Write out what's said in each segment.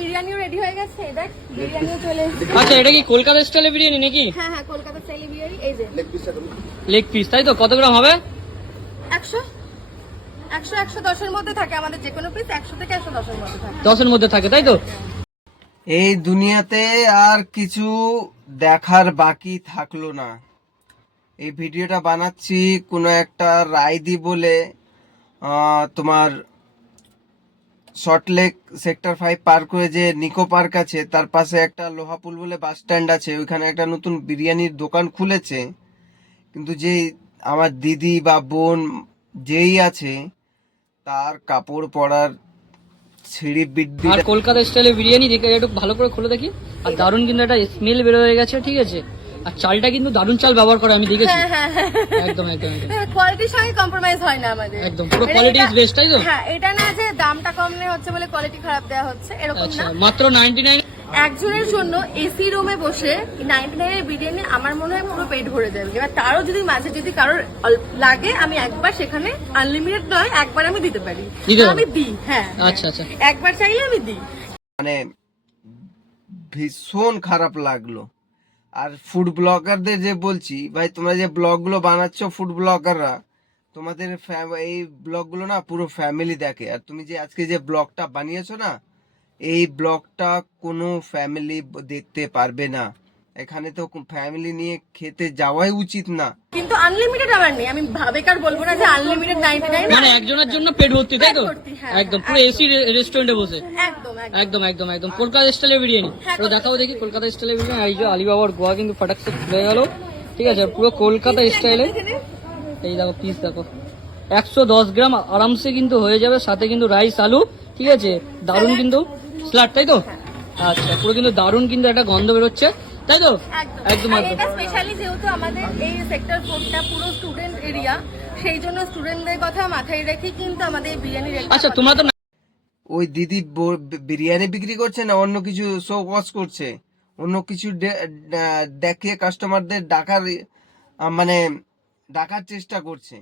বিরিয়ানিও ready হয়ে গেছে। দেখ বিরিয়ানিও চলে এসেছে। আচ্ছা এটা কি কলকাতা স্টাইলে বিরিয়ানি নাকি? হ্যাঁ হ্যাঁ কলকাতা স্টাইল বিরিয়ানি এই যে। লেগ পিস তাই তো? কত গ্রাম হবে? একশো। একশো একশো দশের মধ্যে থাকে আমাদের যে কোনো পিস একশো থেকে একশো দশের মধ্যে থাকে। দশের মধ্যে থাকে তাই তো? এই দুনিয়াতে আর কিছু দেখার বাকি থাকল না। এই ভিডিওটা বানাচ্ছি কোনো একটা রায় রায়দি বলে তোমার শর্টলেক সেক্টর ফাইভ পার করে যে নিকো পার্ক আছে তার পাশে একটা লোহাপুল বলে বাস স্ট্যান্ড আছে ওইখানে একটা নতুন বিরিয়ানির দোকান খুলেছে। কিন্তু যে আমার দিদি বা বোন যেই আছে তার কাপড় পরার ছিঁড়ি আর কলকাতা স্টাইলে বিরিয়ানি দেখে একটু ভালো করে খুলে দেখি। আর দারুণ কিন্তু একটা স্মেল বের হয়ে গেছে ঠিক আছে? আর চালটা কিন্তু দারুণ চাল ব্যবহার করে আমি দেখেছি। হ্যাঁ হ্যাঁ হ্যাঁ। একদম একদম কোয়ালিটির সঙ্গে কম্প্রোমাইজ হয় না আমাদের। একদম, পুরো is এটা- best, তাই তো? হ্যাঁ এটা না যে দামটা কম নেই হচ্ছে বলে কোয়ালিটি খারাপ দেওয়া হচ্ছে এরকম আচ্ছা না। মাত্র নাইনটি নাইন একজনের জন্য এসি রুমে বসে নাইনটি নাইনের বিরিয়ানি আমার মনে হয় পুরো পেট ভরে যাবে। এবার তারও যদি মাঝে যদি কারোর অল্প লাগে আমি একবার সেখানে আনলিমিটেড নয় একবার আমি দিতে পারি? আমি দিই হ্যাঁ। আচ্ছা আচ্ছা। একবার চাইলে আমি দিই। মানে ভীষণ খারাপ লাগল। আর ফুড ব্লগারদের যে বলছি, ভাই, তোমরা যে ব্লগগুলো বানাচ্ছ ফুড ব্লগাররা তোমাদের এই ব্লগগুলো না পুরো ফ্যামিলি দেখে। আর তুমি যে আজকে যে ব্লগটা বানিয়েছো না, এই ব্লগটা কোনো ফ্যামিলি দেখতে পারবে না। এখানে তো ফ্যামিলি নিয়ে খেতে যাওয়াই উচিত না। কিন্তু আনলিমিটেড আমার নেই। আমি বেকার বলব না যে আনলিমিটেড নাইনটি নাইন মানে একজনের জন্য পেট ভর্তি তাই তো? হ্যাঁ, একদম পুরো এসি রেস্টুরেন্টে বসে। একদম একদম। একদম কলকাতা স্টাইলে বিরিয়ানি। হ্যাঁ, তো দেখাও দেখি কলকাতা স্টাইলের বিরিয়ানি। এই যে আলিবাবার গোয়া কিন্তু ফটাকসে খুলে গেল। ঠিক আছে পুরো কলকাতা স্টাইলে এই দেখো পিস দেখো। একশো দশ গ্রাম আরামসে কিন্তু হয়ে যাবে সাথে কিন্তু রাইস আলু ঠিক আছে? দারুণ কিন্তু। স্লাড তাই তো? আচ্ছা পুরো কিন্তু দারুণ কিন্তু একটা গন্ধ বেরোচ্ছে। তাই তো? একদম। একদম এটা স্পেশালি যেহেতু আমাদের এই সেক্টর ফোরটা পুরো স্টুডেন্ট এরিয়া সেই জন্য স্টুডেন্টদের কথা মাথায় রেখে কিন্তু আমাদের বিরিয়ানি আচ্ছা তোমরা তো ওই দিদি বিরিয়ানি বিক্রি করছে না অন্য কিছু শো ওয়াশ করছে? অন্য কিছু ডে- ডা- দেখে কাস্টমারদের ডাকার মানে ডাকার চেষ্টা করছে।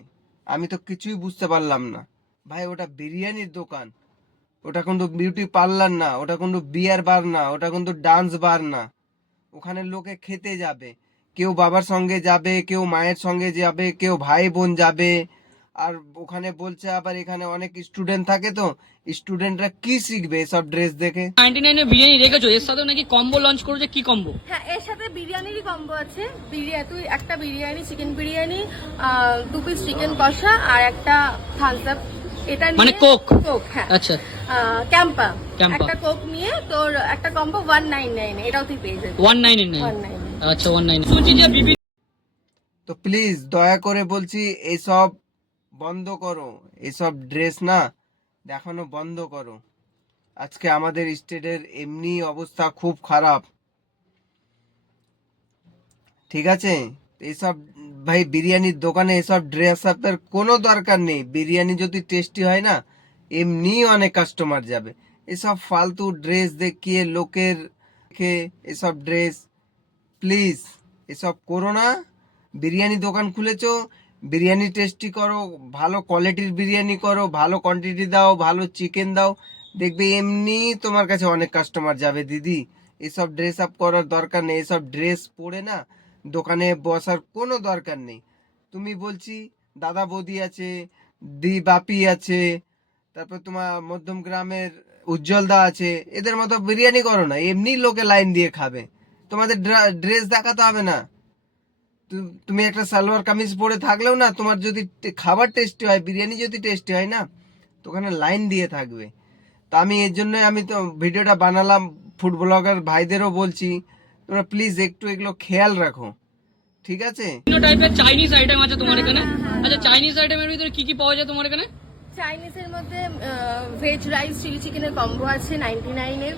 আমি তো কিছুই বুঝতে পারলাম না। ভাই ওটা বিরিয়ানির দোকান। ওটা কিন্তু বিউটি পার্লার না ওটা কিন্তু বিয়ার বার না ওটা কিন্তু ডান্স বার না। ওখানে লোকে খেতে যাবে। কেউ বাবার সঙ্গে যাবে কেউ মায়ের সঙ্গে যাবে কেউ ভাই বোন যাবে। আর ওখানে বলছে আবার এখানে অনেক স্টুডেন্ট থাকে তো স্টুডেন্টরা কি শিখবে এসব ড্রেস দেখে? নাইনটি নাইনের বিরিয়ানি রেখেছো এর সাথেও নাকি কম্বো লঞ্চ করেছে কি কম্বো হ্যাঁ এর সাথে বিরিয়ানিরই কম্বো আছে। বিরিয়ানি তুই একটা বিরিয়ানি চিকেন বিরিয়ানি দু পিস চিকেন কষা আর একটা থামস আপ এটা মানে Coke? কোক হ্যাঁ। আচ্ছা। ক্যাম্পা। Campa। একটা কোক নিয়ে তোর একটা কম্বো ওয়ান নাইন নাইন এটাও তুই পেয়ে যাবি। One nine nine one nine আচ্ছা ওয়ান নাইন শুনছি যে বিভিন্ন তো প্লিজ দয়া করে বলছি এসব বন্ধ করো। এসব ড্রেস না দেখানো বন্ধ করো। আজকে আমাদের স্টেটের এমনি অবস্থা খুব খারাপ। ঠিক আছে? এসব, ভাই, বিরিয়ানির দোকানে এসব ড্রেস আপের কোনো দরকার নেই। বিরিয়ানি যদি টেস্টি হয় না, এমনি অনেক কাস্টমার যাবে। এসব ফালতু ড্রেস দেখিয়ে লোকের এসব ড্রেস প্লিজ এসব করো না। বিরিয়ানি দোকান খুলেছো, বিরিয়ানি টেস্টি করো, ভালো কোয়ালিটির বিরিয়ানি করো, ভালো কোয়ান্টিটি দাও, ভালো চিকেন দাও। দেখবে এমনি তোমার কাছে অনেক কাস্টমার যাবে, দিদি। এসব ড্রেস আপ করার দরকার নেই, এসব ড্রেস পরে না দোকানে বসার কোনো দরকার নেই। তুমি বলছি, দাদা বৌদি আছে, দি বাপি আছে, তারপর তোমার মধ্যম গ্রামের উজ্জ্বলদা আছে, এদের মতো বিরিয়ানি করো না, এমনি লোকে লাইন দিয়ে খাবে। তোমাদের ড্রেস দেখাতে হবে না। তুমি একটা সালোয়ার কামিজ পরে থাকলেও না, তোমার যদি খাবার টেস্টি হয়, বিরিয়ানি যদি টেস্টি হয় না, তো ওখানে লাইন দিয়ে থাকবে। তো আমি এর জন্য আমি তো ভিডিওটা বানালাম, ফুড ব্লগার ভাইদেরও বলছি তোমরা প্লিজ একটু এগুলো খেয়াল রাখো। ঠিক আছে? টাইপের চাইনিজ আইটেম আছে তোমার এখানে। আচ্ছা চাইনিজ আইটেমের ভিতরে কি কি পাওয়া যায় তোমার এখানে? চাইনিজের মধ্যে ভেজ রাইস চিলি চিকেনের কম্বো আছে নাইনটি নাইনের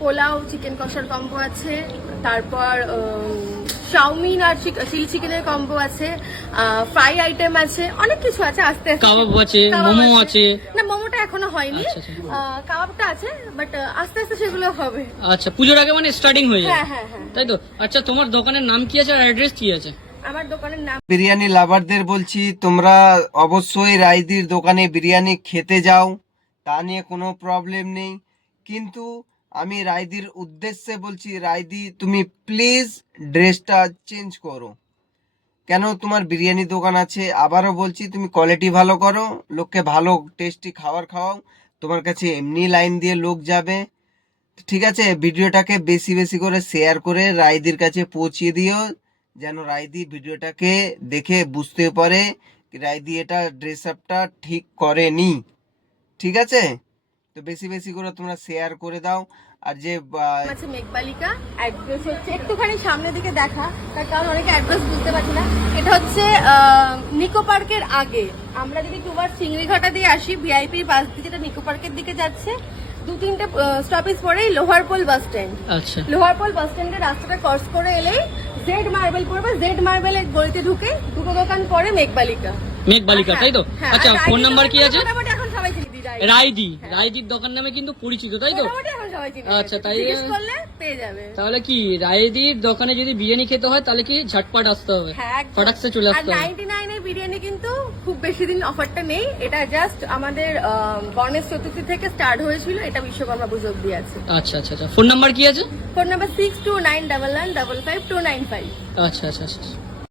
পোলাও চিকেন কষার কম্বো আছে। তারপর চাউমিন আর চিলি চিকেনের কম্বো আছে ফ্রাই আইটেম আছে অনেক কিছু আছে আস্তে আস্তে। কাবাব আছে মোমো আছে। না মোমোটা এখনও হয়নি। আচ্ছা, আচ্ছা। কাবাবটা আছে বাট আস্তে আস্তে সেগুলো হবে। আচ্ছা পুজোর আগে মানে স্টার্টিং হয়ে যায়। হ্যাঁ হ্যাঁ হ্যাঁ। তাই তো? আচ্ছা তোমার দোকানের নাম কি আছে আর অ্যাড্রেস কি আছে? আমার দোকানের নাম বিরিয়ানি লাভারদের বলছি তোমরা অবশ্যই রাইদির দোকানে বিরিয়ানি খেতে যাও তা নিয়ে কোনো প্রবলেম নেই। কিন্তু আমি রায়দির উদ্দেশ্যে বলছি রায়দি তুমি প্লিজ ড্রেসটা চেঞ্জ করো। কেন? তোমার বিরিয়ানি দোকান আছে। আবারও বলছি, তুমি কোয়ালিটি ভালো করো, লোককে ভালো টেস্টি খাবার খাওয়াও। তোমার কাছে এমনি লাইন দিয়ে লোক যাবে। ঠিক আছে? ভিডিওটাকে বেশি বেশি করে শেয়ার করে রায়দির কাছে পৌঁছিয়ে দিও, যেন রায়দি ভিডিওটাকে দেখে বুঝতে পারে রায়দি এটা ড্রেস আপটা ঠিক করেনি। ঠিক আছে? তো বেশি বেশি করে তোমরা শেয়ার করে দাও। আর যে আছে মেঘবালিকা অ্যাড্রেস হচ্ছে। একটুখানি সামনের দিকে দেখা তার কারণ অনেকে অ্যাড্রেস বুঝতে পারছি না। এটা হচ্ছে নিকো পার্কের আগে। আমরা যদি টুবার চিংড়িঘাটা দিয়ে আসি ভিআইপির বাস দিয়ে যেটা নিকো পার্কের দিকে যাচ্ছে দু তিনটে স্টপেজ পরেই লোহারপোল বাস স্ট্যান্ড আচ্ছা। লোহারপোল বাস স্ট্যান্ডের রাস্তাটা ক্রস করে এলেই জেড মার্বেল পড়বে জেড মার্বেলের গলিতে ঢুকে দুটো দোকান পরে মেঘবালিকা। মেঘ বালিকা তাই তো? হ্যাঁ, আচ্ছা ফোন নাম্বার কি আছে? রায়দি। রায়দি রায়দির দোকান নামে কিন্তু পরিচিত তাই তো? আচ্ছা, তাই- পেয়ে যাবে। তাহলে কি রায়দির দোকানে যদি বিরিয়ানি খেতে হয় তাহলে কি ঝটপট আসতে হবে? হ্যাঁ ফটাকসে চলে আসতে হবে। বিরিয়ানি কিন্তু খুব বেশি দিন অফারটা নেই। এটা জাস্ট আমাদের গণেশ চতুর্থী থেকে স্টার্ট হয়েছিল এটা বিশ্বকর্মা পুজো অব্দি আছে। আচ্ছা আচ্ছা আচ্ছা। ফোন নাম্বার কি আছে? Phone number six two nine double one double five two nine five আচ্ছা আচ্ছা আচ্ছা।